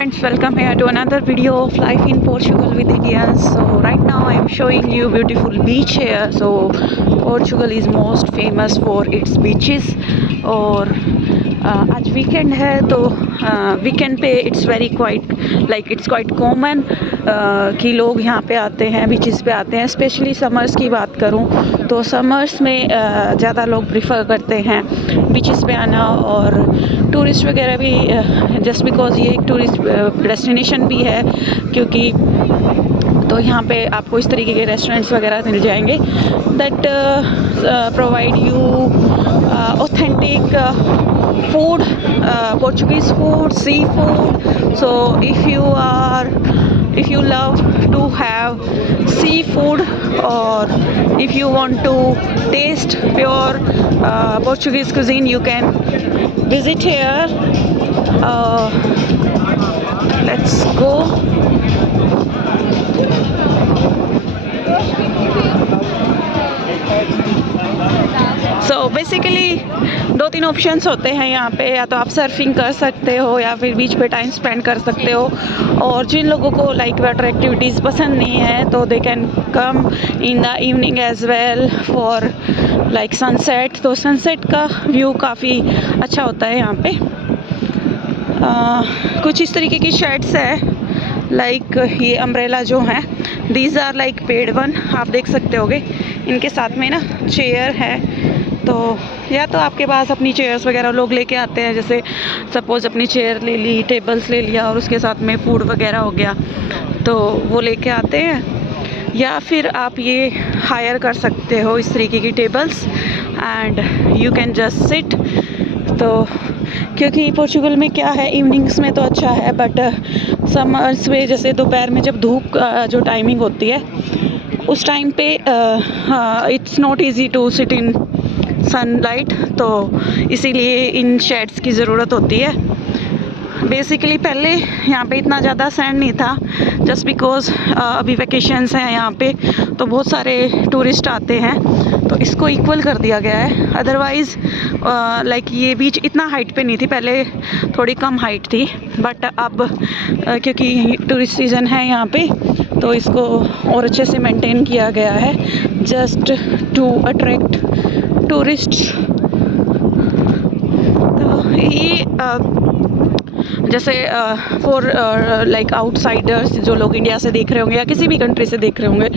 Friends, welcome here to another video of life in Portugal with Indians. So right now I am showing you beautiful beach here. So Portugal is most famous for its beaches. और आज weekend है तो weekend पे it's quite common कि लोग यहाँ पे आते हैं, बीचेस पे आते हैं. स्पेशली समर्स की बात करूँ तो समर्स में ज़्यादा लोग प्रिफर करते हैं बीचेस पे आना. और टूरिस्ट वगैरह भी जस्ट बिकॉज ये एक टूरिस्ट डेस्टिनेशन भी है, क्योंकि तो यहाँ पे आपको इस तरीके के रेस्टोरेंट्स वगैरह मिल जाएंगे that provide you authentic food, Portuguese food, seafood. So if you love to have seafood, or if you want to taste pure Portuguese cuisine, you can visit here. Let's go. So basically 2-3 options होते हैं यहाँ पे. या तो आप surfing कर सकते हो या फिर बीच पे टाइम स्पेंड कर सकते हो. और जिन लोगों को लाइक वाटर एक्टिविटीज़ पसंद नहीं है तो they can come in the evening as well for like sunset. तो सनसेट का व्यू काफ़ी अच्छा होता है यहाँ पे. कुछ इस तरीके की शेड्स है, लाइक ये अम्ब्रेला जो हैं, these are like paid one. आप देख सकते होगे इनके साथ में ना चेयर है. तो या तो आपके पास अपनी चेयर्स वगैरह लोग लेके आते हैं, जैसे सपोज़ अपनी चेयर ले ली, टेबल्स ले लिया और उसके साथ में फूड वगैरह हो गया, तो वो लेके आते हैं. या फिर आप ये हायर कर सकते हो इस तरीके की tables and you can just sit. तो क्योंकि पोर्चुगल में क्या है, इवनिंग्स में तो अच्छा है, बट समर्स में जैसे दोपहर में जब धूप जो टाइमिंग होती है उस टाइम पे it's not easy to sit in sunlight. तो इसीलिए इन शेड्स की ज़रूरत होती है. बेसिकली पहले यहाँ पे इतना ज़्यादा सैंड नहीं था, जस्ट बिकॉज अभी वैकेशंस हैं यहाँ पे, तो बहुत सारे टूरिस्ट आते हैं तो इसको इक्वल कर दिया गया है. अदरवाइज़ लाइक ये बीच इतना हाइट पे नहीं थी, पहले थोड़ी कम हाइट थी, बट अब क्योंकि टूरिस्ट सीज़न है यहाँ पे तो इसको और अच्छे से मेंटेन किया गया है जस्ट टू अट्रैक्ट टूरिस्ट्स. तो ये जैसे फॉर लाइक आउटसाइडर्स जो लोग इंडिया से देख रहे होंगे या किसी भी कंट्री से देख रहे होंगे,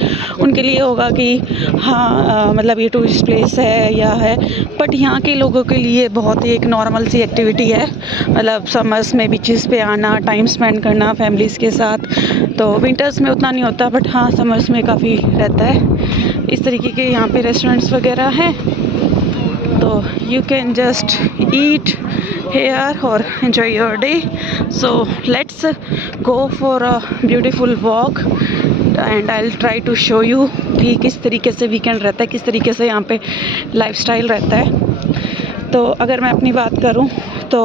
उनके लिए होगा कि हाँ मतलब ये टूरिस्ट प्लेस है या है. बट यहाँ के लोगों के लिए बहुत ही एक नॉर्मल सी एक्टिविटी है, मतलब समर्स में बीचेस पे आना, टाइम स्पेंड करना फैमिलीज़ के साथ. तो विंटर्स में उतना नहीं होता, बट हाँ समर्स में काफ़ी रहता है. इस तरीके के यहाँ पे रेस्टोरेंट्स वगैरह हैं, तो you can just eat here or enjoy your day. So let's go for a beautiful walk and I'll try to show you कि किस तरीके से वीकेंड रहता है, किस तरीके से यहाँ पे लाइफस्टाइल रहता है. तो अगर मैं अपनी बात करूँ तो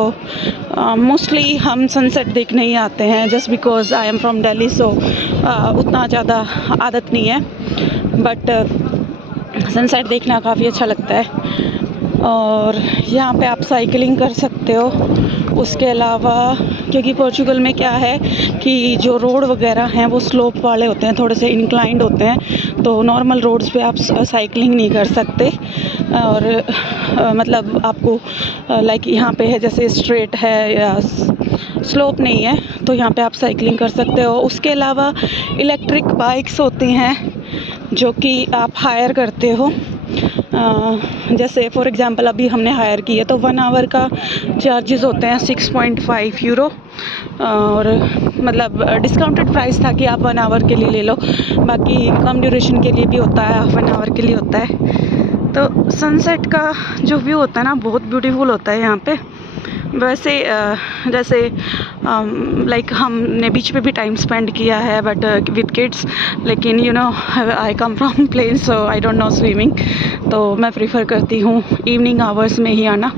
मोस्टली हम सनसेट देखने ही आते हैं, just because I am from Delhi. So उतना ज़्यादा आदत नहीं है, बट सनसेट देखना काफ़ी अच्छा लगता है. और यहाँ पे आप साइकिलिंग कर सकते हो. उसके अलावा क्योंकि पोर्चुगल में क्या है कि जो रोड वगैरह हैं वो स्लोप वाले होते हैं, थोड़े से इंक्लाइंड होते हैं, तो नॉर्मल रोड्स पे आप साइकिलिंग नहीं कर सकते. और मतलब आपको लाइक यहाँ पे है जैसे स्ट्रेट है या स्लोप नहीं है, तो यहाँ पे आप साइकिलिंग कर सकते हो. उसके अलावा इलेक्ट्रिक बाइक्स होती हैं जो कि आप हायर करते हो. जैसे फॉर एग्ज़ाम्पल अभी हमने हायर की है तो 1 आवर का चार्जेस होते हैं 6.5 यूरो. और मतलब डिस्काउंटेड प्राइस था कि आप 1 आवर के लिए ले लो, बाकी कम ड्यूरेशन के लिए भी होता है, हाफ एन आवर के लिए होता है. तो सनसेट का जो व्यू होता है ना बहुत ब्यूटीफुल होता है यहाँ पे. वैसे जैसे लाइक हमने बीच पे भी टाइम स्पेंड किया है, बट विद किड्स. लेकिन you know I come from plain, so I don't know swimming, तो मैं प्रीफर करती हूँ इवनिंग आवर्स में ही आना.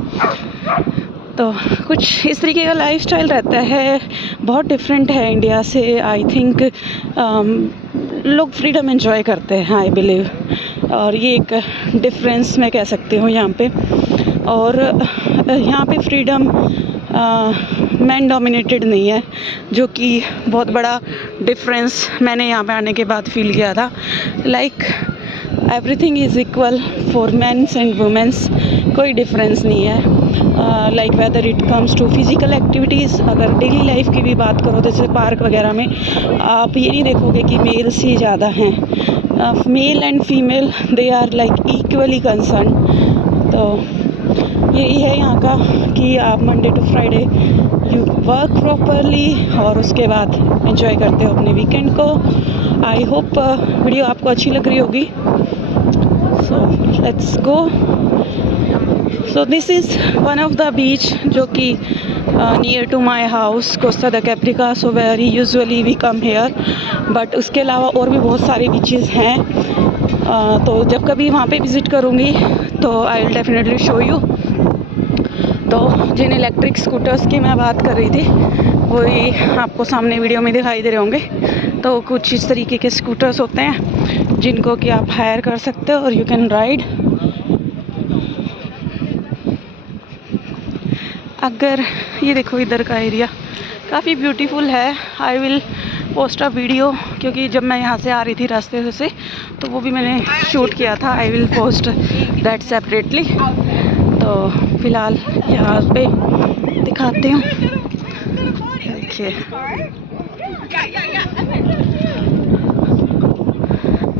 तो कुछ इस तरीके का लाइफस्टाइल रहता है, बहुत डिफरेंट है इंडिया से. आई थिंक लोग फ्रीडम एंजॉय करते हैं, आई बिलीव. और ये एक डिफरेंस मैं कह सकती हूँ यहाँ पे. और यहाँ पे फ्रीडम मैन डोमिनेटेड नहीं है, जो कि बहुत बड़ा डिफरेंस मैंने यहाँ पे आने के बाद फील किया था। Like everything is equal for mens and womens, कोई डिफरेंस नहीं है। Like whether it comes to physical activities, अगर डेली लाइफ की भी बात करो जैसे पार्क वगैरह में, आप ये नहीं देखोगे कि मेल्स ही ज़्यादा हैं। Male and female they are like equally concern. तो यही है यहाँ का कि आप Monday to Friday you work properly और उसके बाद एंजॉय करते हो अपने वीकेंड को। आई होप वीडियो आपको अच्छी लग रही होगी। So let's go. So this is one of the beach जो कि near to my house Costa da Caparica, so very usually we come here. But उसके अलावा और भी बहुत सारे बीचेस हैं, तो जब कभी वहाँ पे विज़िट करूँगी तो I will definitely show you. तो जिन इलेक्ट्रिक स्कूटर्स की मैं बात कर रही थी वही आपको सामने वीडियो में दिखाई दे रहे होंगे। तो कुछ इस तरीके के स्कूटर्स होते हैं जिनको कि आप हायर कर सकते हो और यू कैन राइड। अगर ये देखो इधर का एरिया काफ़ी ब्यूटीफुल है। आई विल पोस्ट अ वीडियो, क्योंकि जब मैं यहाँ से आ रही थी रास्ते से तो वो भी मैंने शूट किया था। I will post that separately. तो फ़िलहाल यहाँ पे दिखाती हूँ, देखिए।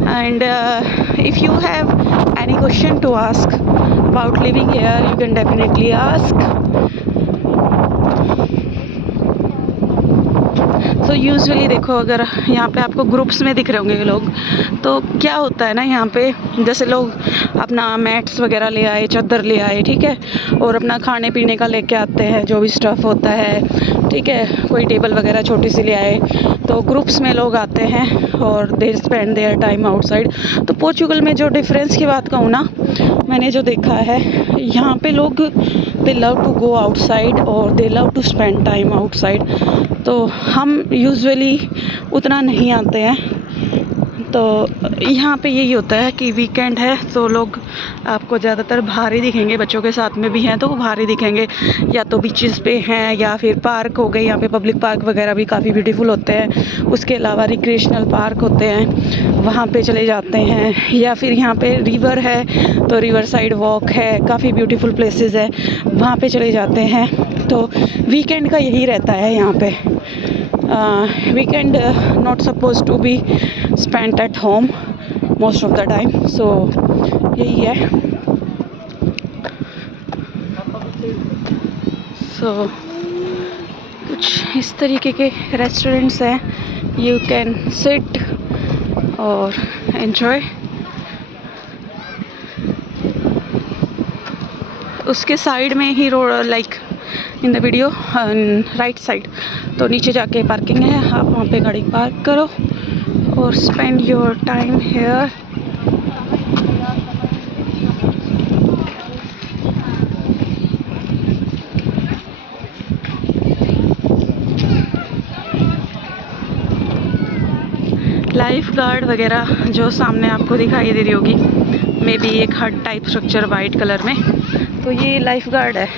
And if you have any question to ask about living here you can definitely ask. तो यूजुअली देखो, अगर यहाँ पे आपको ग्रुप्स में दिख रहे होंगे लोग, तो क्या होता है ना, यहाँ पे जैसे लोग अपना मैट्स वगैरह ले आए, चादर ले आए, ठीक है, और अपना खाने पीने का लेके आते हैं जो भी स्टफ़ होता है, ठीक है, कोई टेबल वगैरह छोटी सी ले आए। तो ग्रुप्स में लोग आते हैं और they spend their time outside. तो पोर्चुगल में जो डिफरेंस की बात कहूँ ना, मैंने जो देखा है यहाँ पे लोग they love to go outside और they love to spend time outside. तो हम यूजुअली उतना नहीं आते हैं। तो यहाँ पे यही होता है कि वीकेंड है तो लोग आपको ज़्यादातर बाहर ही दिखेंगे, बच्चों के साथ में भी हैं तो वो बाहर ही दिखेंगे, या तो बीचेस पे हैं या फिर पार्क हो गए। यहाँ पे पब्लिक पार्क वगैरह भी काफ़ी ब्यूटीफुल होते हैं। उसके अलावा रिक्रिएशनल पार्क होते हैं, वहाँ पे चले जाते हैं, या फिर यहाँ पे रिवर है तो रिवर साइड वॉक है, काफ़ी ब्यूटीफुल प्लेसेस है, वहाँ पे चले जाते हैं। तो वीकेंड का यही रहता है यहाँ पे। weekend not supposed to be spent at home most of the time, so यही है। so कुछ इस तरीके के रेस्टोरेंट्स हैं, यू कैन सिट और एंजॉय। उसके साइड में ही road, like in the video right side, तो नीचे जाके पार्किंग है, आप वहाँ पे गाड़ी पार्क करो और spend your time here. Life guard वगैरह जो सामने आपको दिखाई दे रही होगी, मे बी एक हट टाइप स्ट्रक्चर वाइट कलर में, तो ये लाइफ गार्ड है।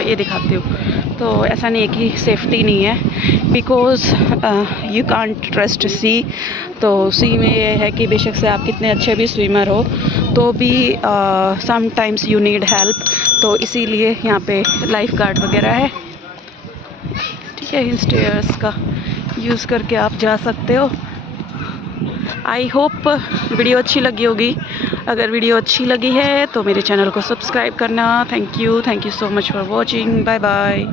ये दिखाती हूँ। तो ऐसा नहीं है कि सेफ्टी नहीं है, बिकॉज़ यू कांट ट्रस्ट सी। तो सी में ये है कि बेशक से आप कितने अच्छे भी स्विमर हो तो भी समटाइम्स यू नीड हेल्प, तो इसीलिए यहाँ पे लाइफ गार्ड वगैरह है, ठीक है। इन स्टेयर्स का यूज़ करके आप जा सकते हो। आई होप वीडियो अच्छी लगी होगी। अगर वीडियो अच्छी लगी है तो मेरे चैनल को सब्सक्राइब करना। Thank you so much for watching. Bye bye.